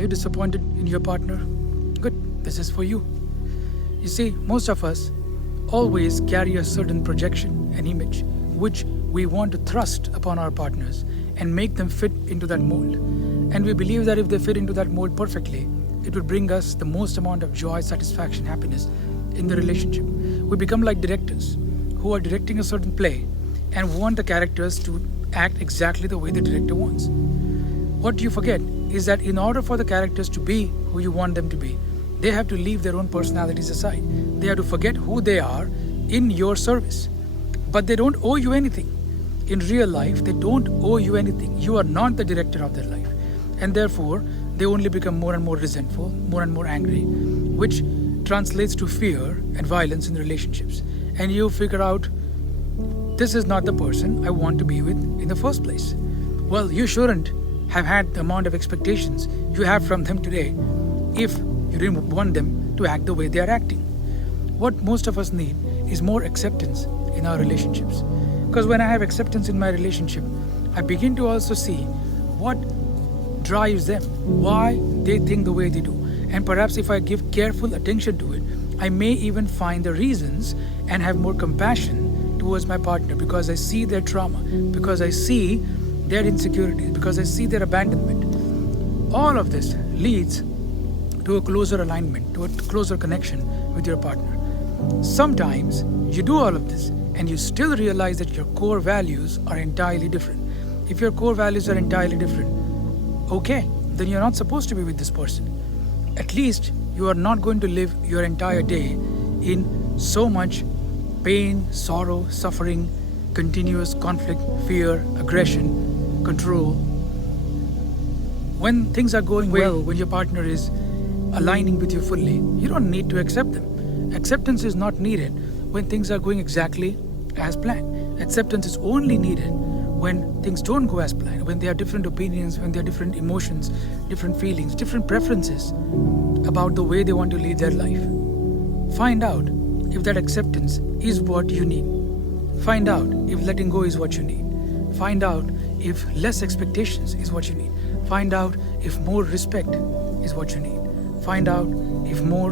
Are you disappointed in your partner? Good, this is for you. You see, most of us always carry a certain projection and image which we want to thrust upon our partners and make them fit into that mold. And we believe that if they fit into that mold perfectly, it would bring us the most amount of joy, satisfaction, happiness in the relationship. We become like directors who are directing a certain play and want the characters to act exactly the way the director wants. What you forget is that in order for the characters to be who you want them to be, they have to leave their own personalities aside. They have to forget who they are in your service. But they don't owe you anything. In real life, they don't owe you anything. You are not the director of their life. And therefore, they only become more and more resentful, more and more angry, which translates to fear and violence in relationships. And you figure out, this is not the person I want to be with in the first place. Well, you shouldn't have had the amount of expectations you have from them today if you didn't want them to act the way they are acting. What most of us need is more acceptance in our relationships. Because when I have acceptance in my relationship, I begin to also see what drives them, why they think the way they do. And perhaps if I give careful attention to it, I may even find the reasons and have more compassion towards my partner because I see their trauma, because I see their insecurities, because I see their abandonment. All of this leads to a closer alignment, to a closer connection with your partner. Sometimes you do all of this and you still realize that your core values are entirely different. If your core values are entirely different, okay, then you're not supposed to be with this person. At least you are not going to live your entire day in so much pain, sorrow, suffering, continuous conflict, fear, aggression, control. When things are going well, when your partner is aligning with you fully, you don't need to accept them. Acceptance is not needed when things are going exactly as planned. Acceptance is only needed when things don't go as planned, when they have different opinions, when they have different emotions, different feelings, different preferences about the way they want to lead their life. Find out if that acceptance is what you need. Find out if letting go is what you need. Find out if less expectations is what you need. Find out if more respect is what you need. Find out if more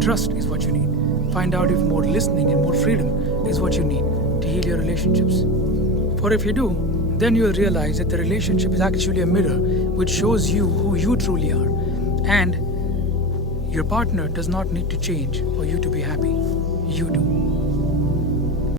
trust is what you need. Find out if more listening and more freedom is what you need to heal your relationships. For if you do, then you'll realize that the relationship is actually a mirror which shows you who you truly are. And your partner does not need to change for you to be happy. You do.